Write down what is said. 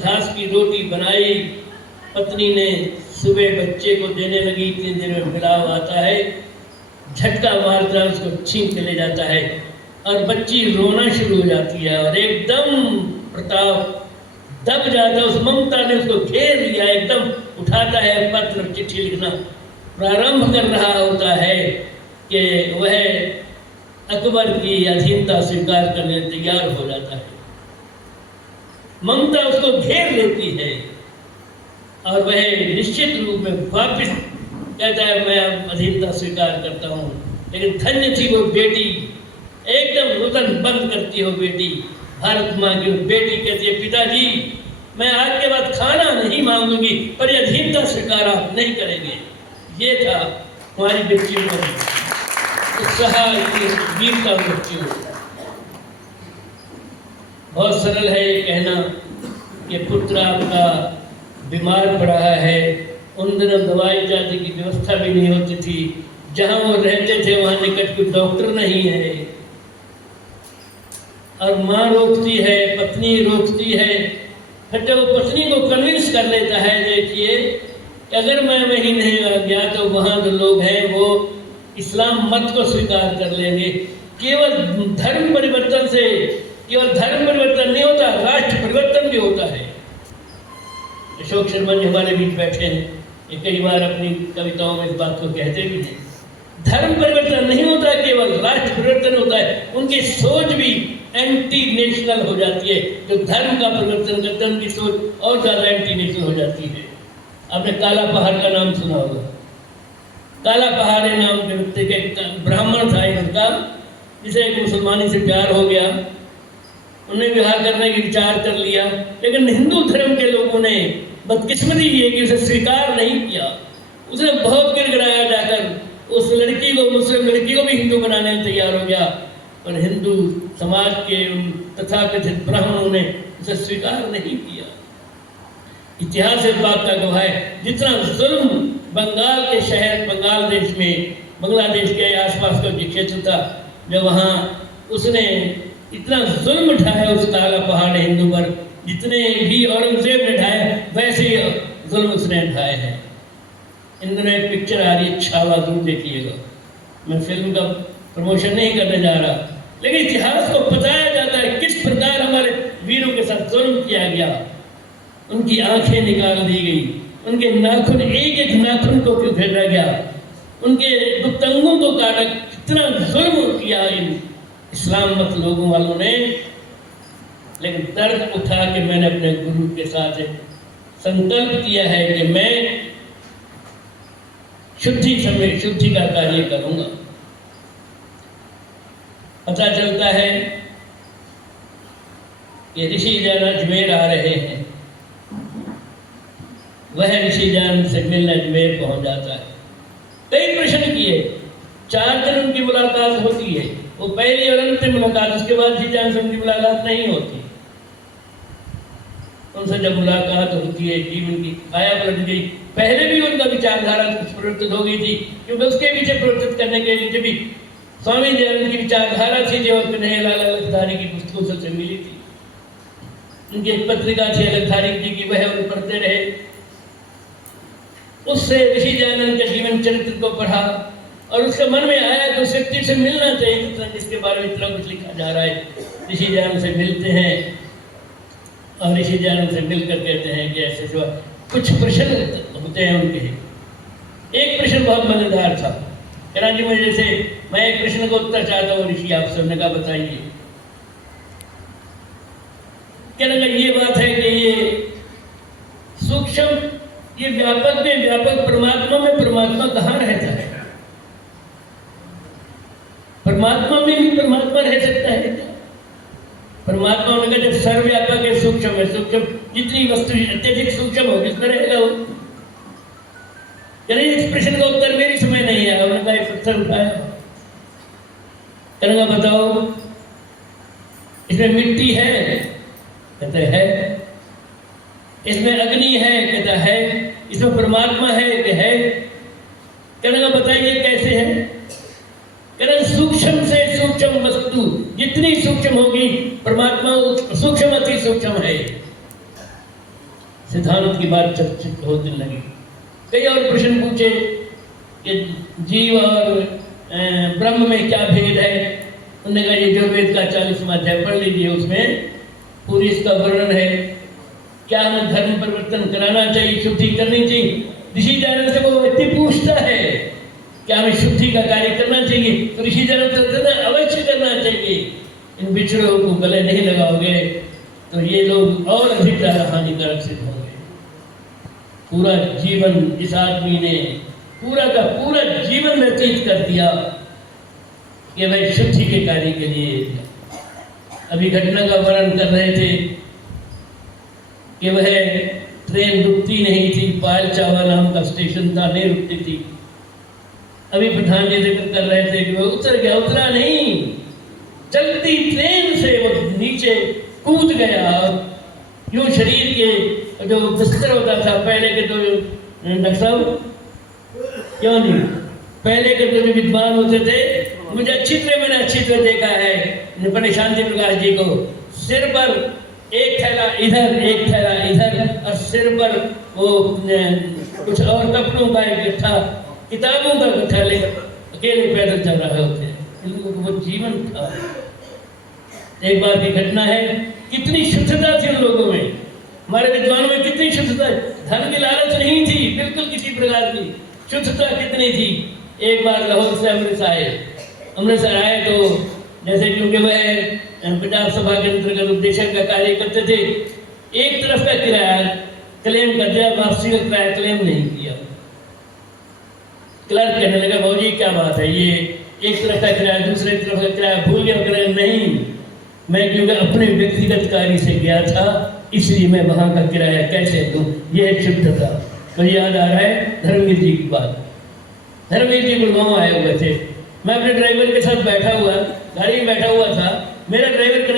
घास की रोटी बनाई, पत्नी ने सुबह बच्चे को देने लगी, इतनी देर में बिलाव आता है, झटका मारता है, उसको छीन के ले जाता है और बच्ची रोना शुरू हो जाती है और एकदम प्रताप दब जाता है। उस ममता ने उसको घेर लिया, एकदम उठाता है पत्र, चिट्ठी लिखना प्रारंभ कर रहा होता है कि वह अकबर की अधीनता स्वीकार करने तैयार हो जाता है। ममता उसको घेर लेती है और वह निश्चित रूप में वापिस कहता है मैं अब अधीनता स्वीकार करता हूँ। लेकिन धन्य थी वो बेटी, एकदम रुदन बंद करती हो बेटी, भारत माँ की बेटी कहती है पिताजी मैं आज के बाद खाना नहीं मांगूंगी, पर यह अधीनता स्वीकार आप नहीं करेंगे। ये था हमारी बच्चियों का उत्साह, वीरता बच्चियों। बहुत सरल है ये कहना कि पुत्र आपका बीमार पड़ा है। उन दिनों दवाई जाति की व्यवस्था भी नहीं होती थी, जहाँ वो रहते थे वहाँ निकट कोई डॉक्टर नहीं है और माँ रोकती है, पत्नी रोकती है। फिर जब वो पत्नी को कन्विंस कर लेता है, देखिए अगर मैं वहीं नहीं आ गया तो वहाँ जो लोग हैं वो इस्लाम मत को स्वीकार कर लेंगे। केवल धर्म परिवर्तन से केवल धर्म परिवर्तन नहीं होता, राष्ट्र परिवर्तन भी होता है। अशोक शर्मा जी हमारे बीच बैठे हैं, ये कई बार अपनी कविताओं में इस बात को कहते भी हैं। धर्म परिवर्तन नहीं होता, केवल राष्ट्र परिवर्तन होता है। उनकी सोच भी एंटी नेशनल हो जाती है। जो धर्म का परिवर्तन करते हैं उनकी सोच और ज़्यादा एंटी नेशनल हो जाती है। आपने काला पहाड़ का नाम सुना होगा। काला पहाड़ नाम के व्यक्ति के ब्राह्मण था इनका, जिसे एक मुसलमानी से प्यार हो गया, उन्होंने विवाह करने की विचार कर लिया, लेकिन हिंदू धर्म के लोगों ने बदकिस्मती ये कि उसे स्वीकार नहीं किया। उसने बहुत गिड़गिड़ाया, जाकर उस लड़की को, मुस्लिम लड़की को भी हिंदू बनाने में तैयार हो गया, पर हिंदू समाज के तथाकथित ब्राह्मणों ने उसे स्वीकार नहीं किया। इतिहास इस बात का गवाह है, जितना जुल्म बंगाल के शहर, बंगाल देश में, बांग्लादेश के आसपास का जो क्षेत्र था, जब वहाँ उसने इतना जुल्म उठाया उस काला पहाड़ हिंदू पर, जितने भी औरंगजेब ने उठाए वैसे जुल्म उसने उठाए हैं। इन दिनों एक पिक्चर आ रही है छावा, जरूर देखिएगा। मैं फिल्म का प्रमोशन नहीं करने जा रहा, लेकिन इतिहास को बताया जाता है किस प्रकार हमारे वीरों के साथ जुल्म किया गया। उनकी आंखें निकाल दी गई, उनके नाखून, एक एक नाखून को क्यों फेंका गया, उनके गुप्तंगों को काटा, कितना जुल्म किया इन इस्लाम मत लोगों वालों ने। लेकिन दर्द उठा के मैंने अपने गुरु के साथ संकल्प किया है कि मैं शुद्धि का कार्य करूंगा। पता चलता है कि ऋषि जान अजमेर आ रहे हैं। वह ऋषि जान से मिलने अजमेर पहुंच जाता है। कई प्रश्न किए, 4 दिन उनकी मुलाकात होती है, वो पहली और अंतिम मुलाकात, उसके बाद ऋषि जान से उनकी मुलाकात नहीं होती। उनसे जब मुलाकात होती है, जीवन की काया पलट गई। पहले भी उनका विचारधारा कुछ परिवर्तित हो गई थी, क्योंकि उसके पीछे परिवर्तित करने के लिए भी स्वामी दयानंद की विचारधारा थी, जो कन्हैयालाल अलगधारी की पुस्तकों से मिली थी। उनकी एक पत्रिका थी अलगधारी जी की, वह उन्हें पढ़ते रहे। उससे ऋषि दयानंद के जीवन चरित्र को पढ़ा और उसके मन में आया कि उस व्यक्ति से मिलना चाहिए जिसके बारे में इतना कुछ लिखा जा रहा है। ऋषि दयानंद से मिलते हैं और ऋषि दयानंद से मिलकर कहते हैं कि ऐसे जो कुछ प्रश्न होते हैं उनके। एक प्रश्न बहुत मजेदार था, कहना जी मुझे जैसे मैं एक प्रश्न को उत्तर चाहता हूँ ऋषि आपसे, उन्होंने कहा बताइए। कहने लगा ये बात है कि ये सूक्ष्म, ये व्यापक में व्यापक परमात्मा में परमात्मा कहाँ रहता है? परमात्मा में भी परमात्मा रह सकता है क्या? परमात्मा उन्होंने कहा जब सर्वव्यापक है, सूक्ष्म है, सूक्ष्म जितनी वस्तु अत्यधिक सूक्ष्म हो जिसमें रहेगा वो। इस प्रश्न का उत्तर मेरी समय नहीं आया। उन्होंने कहा एक पत्थर उठाया, कहने लगा बताओ इसमें मिट्टी है? कहते है। इसमें अग्नि है? कहता है। इसमें परमात्मा है? कि है। कहने लगा बताइए कैसे है? कहना सूक्ष्म से सूक्ष्म वस्तु जितनी सूक्ष्म होगी परमात्मा सूक्ष्म अति सूक्ष्म है। सिद्धांत की बात चर्चित होने लगी। कई और प्रश्न पूछे कि जीव और ब्रह्म में क्या भेद है। उन्होंने कहा ये यजुर्वेद का 40वां अध्याय पढ़ लीजिए, उसमें पूरी इसका वर्णन है। क्या हमें धर्म परिवर्तन कराना चाहिए, शुद्धि करनी चाहिए। ऋषि जन से वो व्यक्ति पूछता है क्या हमें शुद्धि का कार्य करना चाहिए, तो ऋषि जन से अवश्य करना चाहिए। इन बिछड़ों को गले नहीं लगाओगे तो ये लोग और अधिक ज्यादा हानिकारक सिद्ध होंगे। पूरा जीवन इस आदमी ने पूरा का पूरा जीवन व्यतीत कर दिया कि भाई शुद्धि के कार्य के लिए। अभी घटना का वर्णन कर रहे थे कि वह ट्रेन रुकती नहीं थी, पायल चावा नाम का स्टेशन था, नहीं रुकती थी। अभी प्रधान जी जिक्र कर रहे थे कि वह उतर गया, उतरा नहीं, चलती ट्रेन से वो नीचे कूद गया। यूं शरीर के जो बिस्तर होता था पहले के, तो डॉक्टर साहब क्यों नहीं, पहले के जो विद्वान होते थे, मुझे मैंने अच्छी तरह देखा है पंडित शांति प्रकाश जी को, सिर पर एक थैला इधर एक थैला इधर और सिर पर वो कुछ और कपड़ों का एक गट्ठा, किताबों का गट्ठा लेकर अकेले पैदल चल रहे होते हैं। इन लोगों को वो जीवन था। एक बार की घटना है, कितनी शुद्धता थी उन लोगों में, हमारे विद्वानों में कितनी शुद्धता। धन की लालच नहीं थी बिल्कुल किसी प्रकार की, शुद्धता कितनी थी। एक बार लाहौर से अमृतसर आए तो जैसे क्योंकि वह पंजाब सभा के अंतर्गत उपदेशक का कार्य करते थे, एक तरफ का किराया क्लेम कर दिया, वापसी का किराया क्लेम नहीं किया। क्लर्क कहने लगा भाजी क्या बात है, ये एक तरफ का किराया दूसरे तरफ का किराया भूल गया। करें नहीं, मैं क्योंकि अपने व्यक्तिगत कार्य से गया था इसलिए मैं वहां का किराया कैसे दूं, यह है शुद्धता। तो याद आ रहा है धर्मवीर जी की बात। धर्मवीर जी गुड़गांव आए हुए थे, मैं अपने ड्राइवर के साथ बैठा हुआ गाड़ी में बैठा हुआ था। मेरा ड्राइवर